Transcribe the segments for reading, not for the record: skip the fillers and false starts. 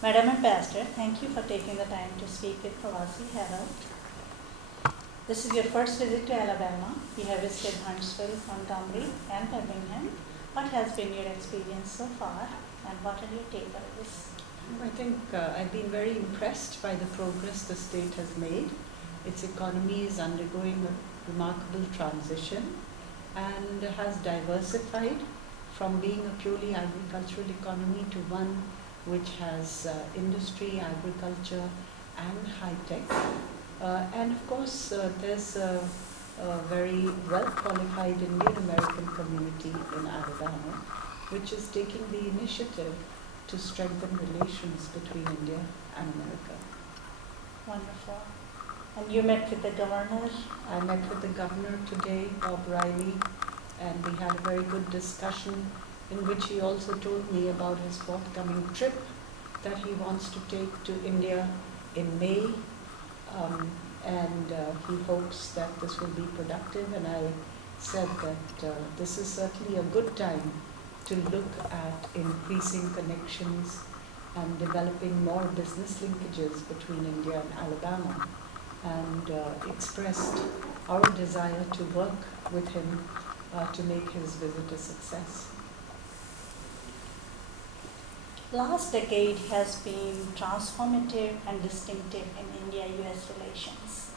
Madam Ambassador, thank you for taking the time to speak with Pravasi Herald. This is your first visit to Alabama. You have visited Huntsville, Montgomery, and Birmingham. What has been your experience so far, and what are your takeaways? I think I've been very impressed by the progress the state has made. Its economy is undergoing a remarkable transition and has diversified from being a purely agricultural economy to one which has industry, agriculture, and high tech. And of course, there's a very well qualified Indian American community in Alabama, which is taking the initiative to strengthen relations between India and America. Wonderful. And you met with the governor? I met with the governor today, Bob Riley, and we had a very good discussion in which he also told me about his forthcoming trip that he wants to take to India in May, and he hopes that this will be productive. And I said that this is certainly a good time to look at increasing connections and developing more business linkages between India and Alabama, and expressed our desire to work with him to make his visit a success. Last decade has been transformative and distinctive in India-US relations.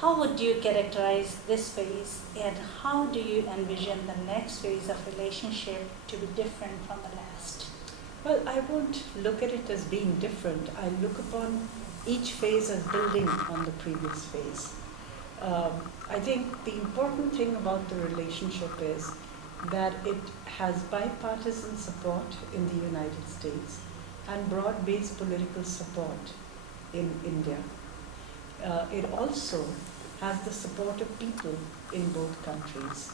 How would you characterize this phase, and how do you envision the next phase of relationship to be different from the last? Well, I won't look at it as being different. I look upon each phase as building on the previous phase. I think the important thing about the relationship is that it has bipartisan support in the United States and broad-based political support in India. It also has the support of people in both countries.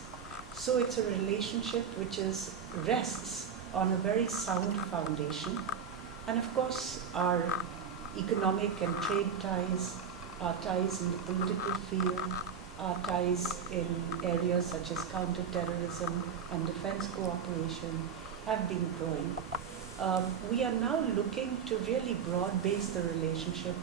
So it's a relationship which rests on a very sound foundation. And of course, our economic and trade ties, our ties in the political field, our ties in areas such as counterterrorism and defense cooperation have been growing. We are now looking to really broad-base the relationship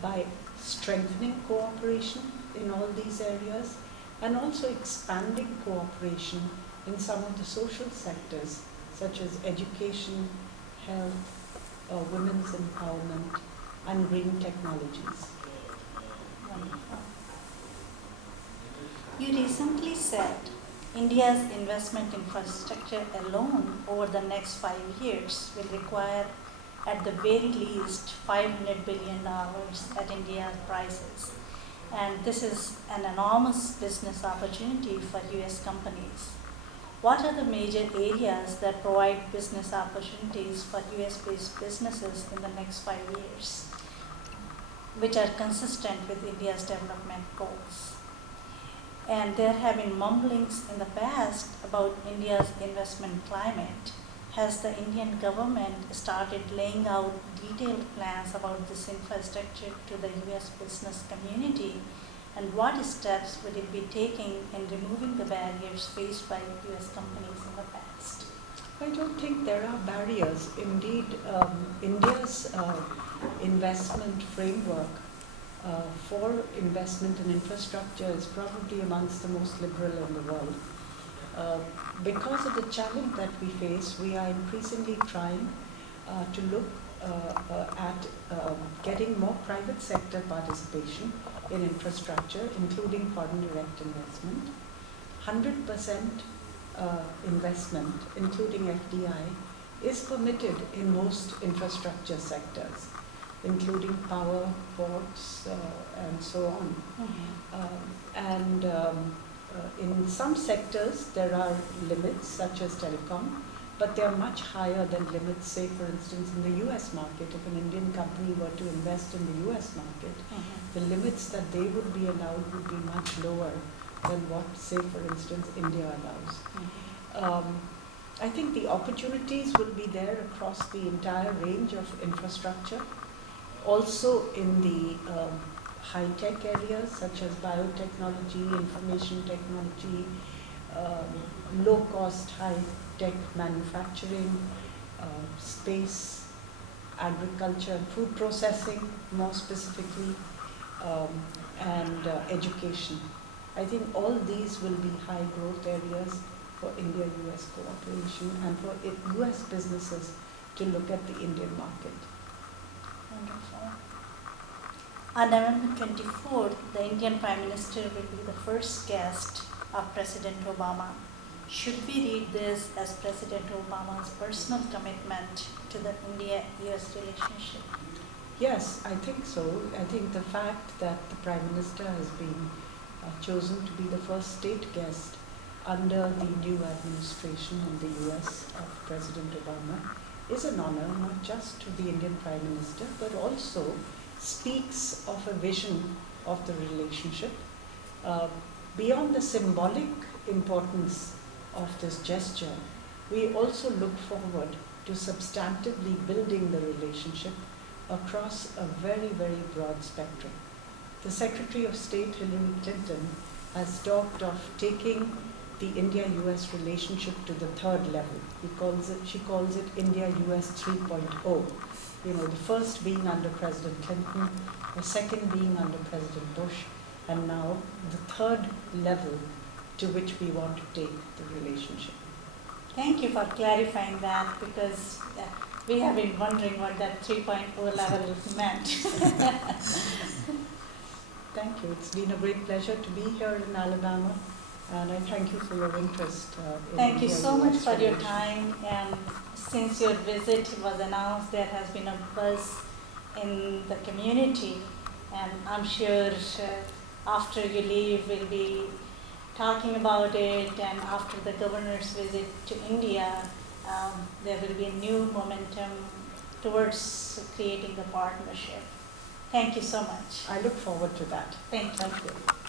by strengthening cooperation in all these areas and also expanding cooperation in some of the social sectors such as education, health, women's empowerment, and green technologies. Wonderful. You recently said India's investment infrastructure alone over the next 5 years will require at the very least $500 billion at India's prices. And this is an enormous business opportunity for US companies. What are the major areas that provide business opportunities for US-based businesses in the next 5 years, which are consistent with India's development goals? And there have been mumblings in the past about India's investment climate. Has the Indian government started laying out detailed plans about this infrastructure to the US business community? And what steps would it be taking in removing the barriers faced by US companies in the past? I don't think there are barriers. Indeed, India's investment framework for investment in infrastructure is probably amongst the most liberal in the world. Because of the challenge that we face, we are increasingly trying to look at getting more private sector participation in infrastructure, including foreign direct investment. 100% investment, including FDI, is permitted in most infrastructure sectors, including power, ports, and so on. In some sectors, there are limits, such as telecom, but they are much higher than limits, say, for instance, in the US market. If an Indian company were to invest in the US market, the limits that they would be allowed would be much lower than what, say, for instance, India allows. I think the opportunities will be there across the entire range of infrastructure. Also in the high-tech areas such as biotechnology, information technology, low-cost, high-tech manufacturing, space, agriculture and food processing, more specifically, and education. I think all these will be high growth areas for India-US cooperation and for US businesses to look at the Indian market. Wonderful. On November 24th, the Indian Prime Minister will be the first guest of President Obama. Should we read this as President Obama's personal commitment to the India-US relationship? Yes, I think so. I think the fact that the Prime Minister has been chosen to be the first state guest under the new administration in the US of President Obama is an honor, not just to the Indian Prime Minister, but also speaks of a vision of the relationship. Beyond the symbolic importance of this gesture, we also look forward to substantively building the relationship across a very, very broad spectrum. The Secretary of State, Hillary Clinton, has talked of taking the India-US relationship to the third level. She calls it India-US 3.0. You know, the first being under President Clinton, the second being under President Bush, and now the third level to which we want to take the relationship. Thank you for clarifying that, because we have been wondering what that 3.0 level meant. Thank you. It's been a great pleasure to be here in Alabama, and I thank you for your interest. Thank you so much for your time, and since your visit was announced, there has been a buzz in the community, and I'm sure after you leave, we'll be talking about it, and after the governor's visit to India, there will be a new momentum towards creating the partnership. Thank you so much. I look forward to that. Thank you. Thank you.